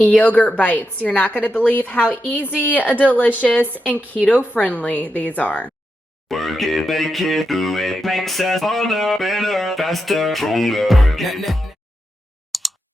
Yogurt bites. You're not going to believe how easy, delicious, and keto friendly these are. Work it, make it, do it, makes us harder, better, faster, stronger.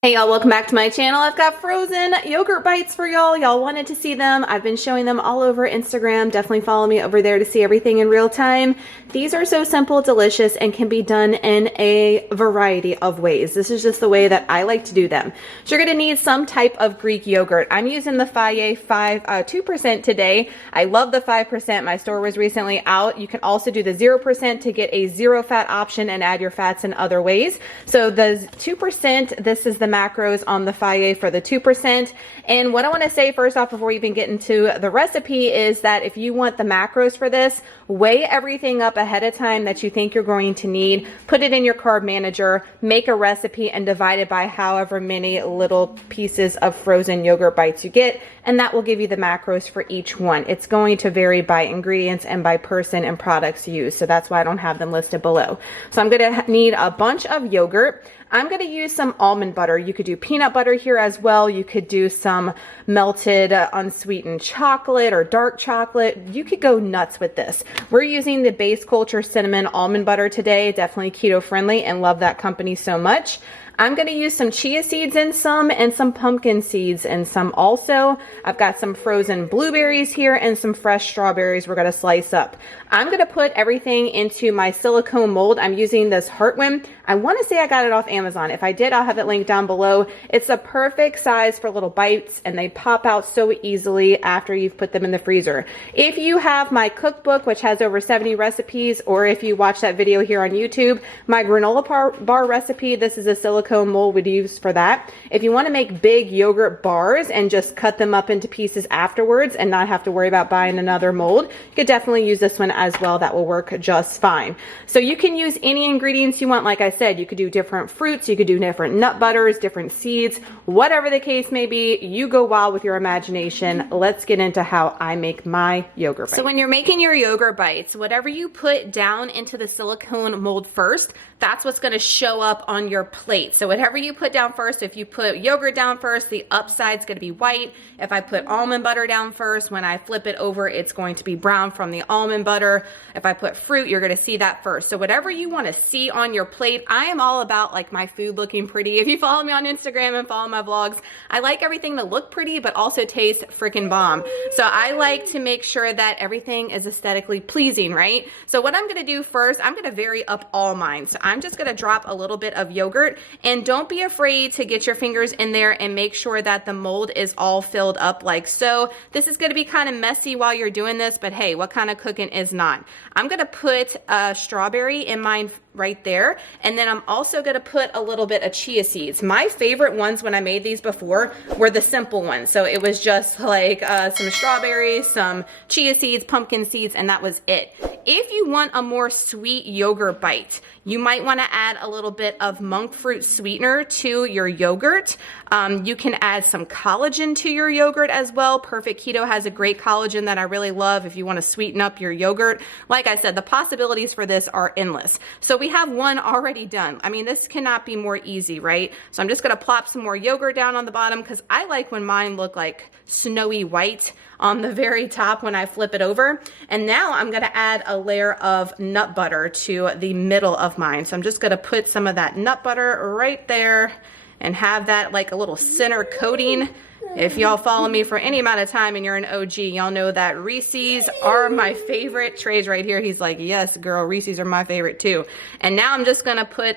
Hey y'all, welcome back to my channel. I've got frozen yogurt bites for y'all. Y'all wanted to see them. I've been showing them all over Instagram. Definitely follow me over there to see everything in real time. These are so simple, delicious, and can be done in a variety of ways. This is just the way that I like to do them. So you're going to need some type of Greek yogurt. I'm using the Fage 2% today. I love the 5%. My store was recently out. You can also do the 0% to get a zero fat option and add your fats in other ways. So the 2%, this is the macros on the Fage for the 2%. And what I want to say first off before we even get into the recipe is that if you want the macros for this, weigh everything up ahead of time that you think you're going to need, put it in your carb manager, make a recipe, and divide it by however many little pieces of frozen yogurt bites you get, and that will give you the macros for each one. It's going to vary by ingredients and by person and products used, so that's why I don't have them listed below. So I'm going to need a bunch of yogurt. I'm going to use some almond butter. You could do peanut butter here as well. You could do some melted unsweetened chocolate or dark chocolate. You could go nuts with this. We're using the Base Culture Cinnamon Almond Butter today. Definitely keto friendly and love that company so much. I'm going to use some chia seeds in some and some pumpkin seeds in some also. I've got some frozen blueberries here and some fresh strawberries we're going to slice up. I'm going to put everything into my silicone mold. I'm using this Heartwin. I want to say I got it off Amazon. If I did, I'll have it linked down below. It's a perfect size for little bites and they pop out so easily after you've put them in the freezer. If you have my cookbook, which has over 70 recipes, or if you watch that video here on YouTube, my granola bar recipe, this is a silicone mold we'd use for that. If you want to make big yogurt bars and just cut them up into pieces afterwards and not have to worry about buying another mold, you could definitely use this one as well. That will work just fine. So you can use any ingredients you want. Like I said, you could do different fruits, you could do different nut butters, different seeds, whatever the case may be. You go wild with your imagination. Let's get into how I make my yogurt bites. So when you're making your yogurt bites, whatever you put down into the silicone mold first, that's what's going to show up on your plate. So whatever you put down first, if you put yogurt down first, the upside's going to be white. If I put almond butter down first, when I flip it over, it's going to be brown from the almond butter. If I put fruit, you're going to see that first. So whatever you want to see on your plate, I am all about like my food looking pretty. If you follow me on Instagram and follow my vlogs, I like everything to look pretty, but also taste freaking bomb. So I like to make sure that everything is aesthetically pleasing, right? So what I'm going to do first, I'm going to vary up all mine. So I'm just going to drop a little bit of yogurt, and don't be afraid to get your fingers in there and make sure that the mold is all filled up like so. This is going to be kind of messy while you're doing this, but hey, what kind of cooking is not? I'm going to put a strawberry in mine right there, and then I'm also going to put a little bit of chia seeds. My favorite ones when I made these before were the simple ones. So it was just like some strawberries, some chia seeds, pumpkin seeds, and that was it. If you want a more sweet yogurt bite, you might want to add a little bit of monk fruit sweetener to your yogurt. You can add some collagen to your yogurt as well. Perfect Keto has a great collagen that I really love if you want to sweeten up your yogurt. Like I said, the possibilities for this are endless. So we have one already done. I mean, this cannot be more easy, right? So I'm just going to plop some more yogurt down on the bottom because I like when mine look like snowy white on the very top when I flip it over. And now I'm going to add a layer of nut butter to the middle of mine. So I'm just going to put some of that nut butter right there and have that like a little center coating. If y'all follow me for any amount of time and you're an OG, y'all know that Reese's are my favorite. Trey's right here. He's like, yes, girl, Reese's are my favorite too. And now I'm just going to put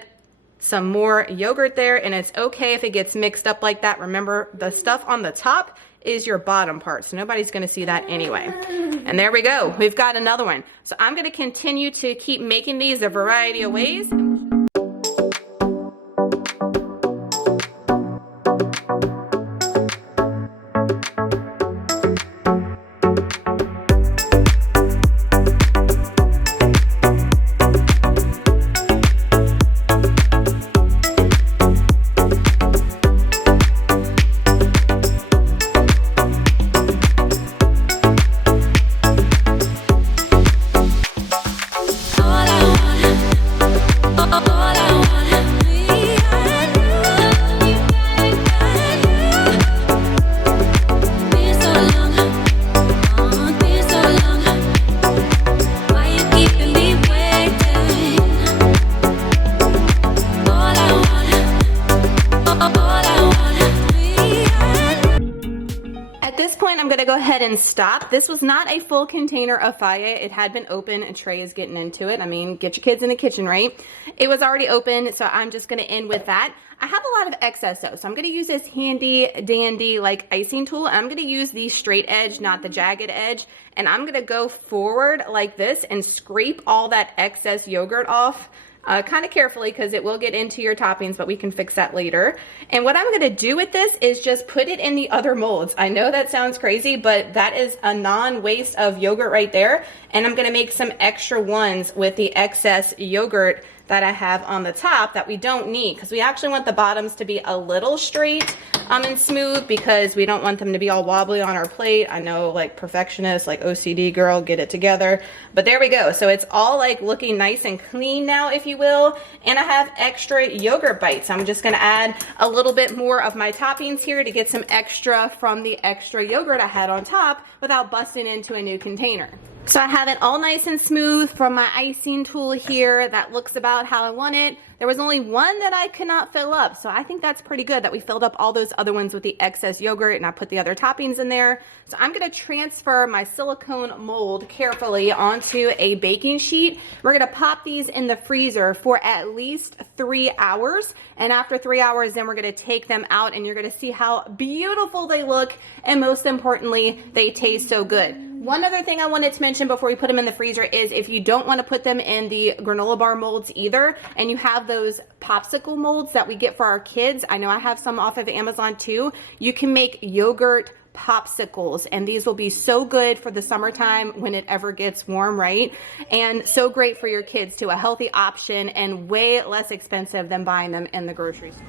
some more yogurt there, and it's okay if it gets mixed up like that. Remember, the stuff on the top is your bottom part, so nobody's going to see that anyway. And there we go. We've got another one. So I'm going to continue to keep making these a variety of ways. All I want I'm gonna go ahead and stop. This was not a full container of Faye. It had been open, and Trey is getting into it. I mean, get your kids in the kitchen, right? It was already open, so I'm just gonna end with that. I have a lot of excess though, so I'm gonna use this handy dandy like icing tool. I'm gonna use the straight edge, not the jagged edge, and I'm gonna go forward like this and scrape all that excess yogurt off. Kind of carefully because it will get into your toppings, but we can fix that later. And what I'm going to do with this is just put it in the other molds. I know that sounds crazy, but that is a non-waste of yogurt right there. And I'm going to make some extra ones with the excess yogurt that I have on the top that we don't need, because we actually want the bottoms to be a little straight and smooth, because we don't want them to be all wobbly on our plate. I know, like perfectionist, like OCD girl, get it together. But there we go. So it's all like looking nice and clean now, if you will. And I have extra yogurt bites. I'm just gonna add a little bit more of my toppings here to get some extra from the extra yogurt I had on top without busting into a new container. So I have it all nice and smooth from my icing tool here. That looks about how I want it. There was only one that I could not fill up, so I think that's pretty good that we filled up all those other ones with the excess yogurt, and I put the other toppings in there. So I'm gonna transfer my silicone mold carefully onto a baking sheet. We're gonna pop these in the freezer for at least 3 hours, and after 3 hours, then we're gonna take them out, and you're gonna see how beautiful they look, and most importantly, they taste so good. One other thing I wanted to mention before we put them in the freezer is if you don't want to put them in the granola bar molds either, and you have those popsicle molds that we get for our kids, I know I have some off of Amazon too, you can make yogurt popsicles, and these will be so good for the summertime when it ever gets warm, right? And so great for your kids too, a healthy option and way less expensive than buying them in the grocery store.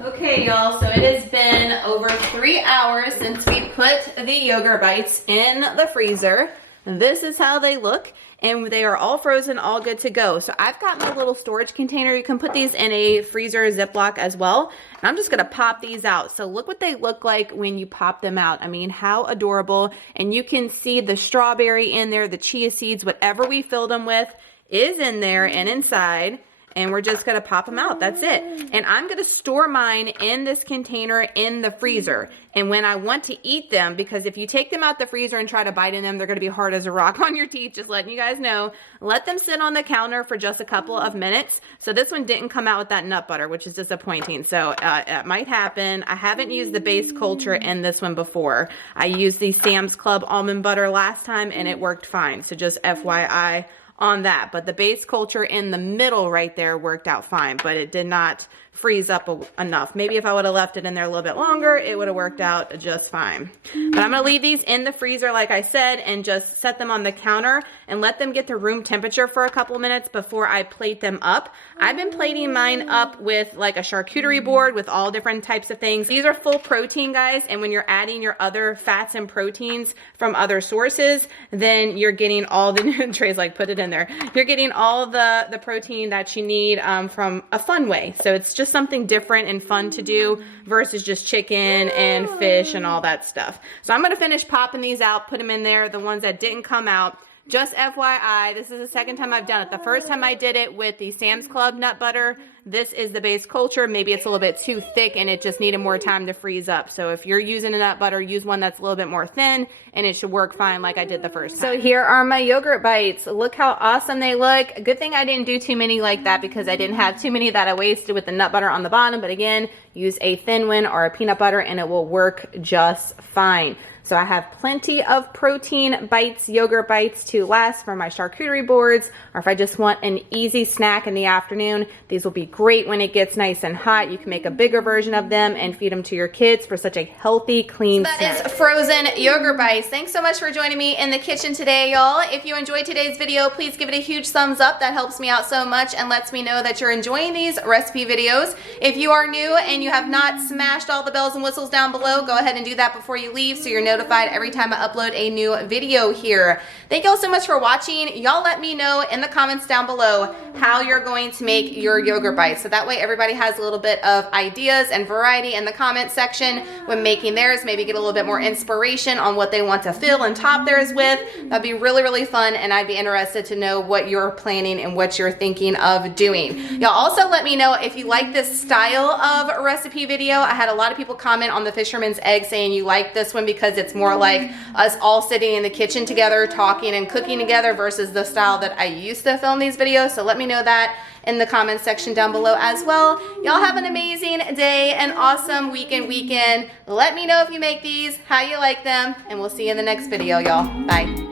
Okay, y'all, so it has been over 3 hours since we put the yogurt bites in the freezer. This is how they look, and they are all frozen, all good to go. So I've got my little storage container. You can put these in a freezer Ziploc as well. And I'm just gonna pop these out. So look what they look like when you pop them out. I mean, how adorable. And you can see the strawberry in there, the chia seeds, whatever we filled them with is in there and inside. And we're just gonna pop them out, that's it. And I'm gonna store mine in this container in the freezer. And when I want to eat them, because if you take them out the freezer and try to bite in them, they're gonna be hard as a rock on your teeth, just letting you guys know. Let them sit on the counter for just a couple of minutes. So this one didn't come out with that nut butter, which is disappointing. So it might happen. I haven't used the base culture in this one before. I used the Sam's Club almond butter last time and it worked fine. So just FYI on that, but the base culture in the middle right there worked out fine, but it did not freeze up enough. Maybe if I would have left it in there a little bit longer, it would have worked out just fine. But I'm gonna leave these in the freezer, like I said, and just set them on the counter and let them get to room temperature for a couple minutes before I plate them up. I've been plating mine up with like a charcuterie board with all different types of things. These are full protein, guys, and when you're adding your other fats and proteins from other sources, then you're getting all the, Trey's like, put it in there. You're getting all the protein that you need from a fun way. So it's just something different and fun to do versus just chicken and fish and all that stuff. So I'm gonna finish popping these out, put them in there, the ones that didn't come out. Just FYI, this is the second time I've done it. The first time I did it with the Sam's Club nut butter. This is the base culture. Maybe it's a little bit too thick and it just needed more time to freeze up. So if you're using a nut butter, use one that's a little bit more thin and it should work fine like I did the first time. So here are my yogurt bites. Look how awesome they look. Good thing I didn't do too many like that because I didn't have too many that I wasted with the nut butter on the bottom. But again, use a thin one or a peanut butter and it will work just fine. So I have plenty of protein bites, yogurt bites to last for my charcuterie boards, or if I just want an easy snack in the afternoon, these will be great when it gets nice and hot. You can make a bigger version of them and feed them to your kids for such a healthy, clean snack. That is frozen yogurt bites. Thanks so much for joining me in the kitchen today, y'all. If you enjoyed today's video, please give it a huge thumbs up. That helps me out so much and lets me know that you're enjoying these recipe videos. If you are new and you have not smashed all the bells and whistles down below, go ahead and do that before you leave so you're notified every time I upload a new video here. Thank y'all so much for watching. Y'all let me know in the comments down below how you're going to make your yogurt bites. bites. So that way everybody has a little bit of ideas and variety in the comment section when making theirs. Maybe get a little bit more inspiration on what they want to fill and top theirs with. That'd be really, really fun, and I'd be interested to know what you're planning and what you're thinking of doing. Y'all also let me know if you like this style of recipe video. I had a lot of people comment on the fisherman's egg saying you like this one because it's more like us all sitting in the kitchen together talking and cooking together versus the style that I used to film these videos. So let me know that in the comments section down below as well. Y'all have an amazing day, an awesome weekend. Let me know if you make these, how you like them, and we'll see you in the next video, y'all. Bye.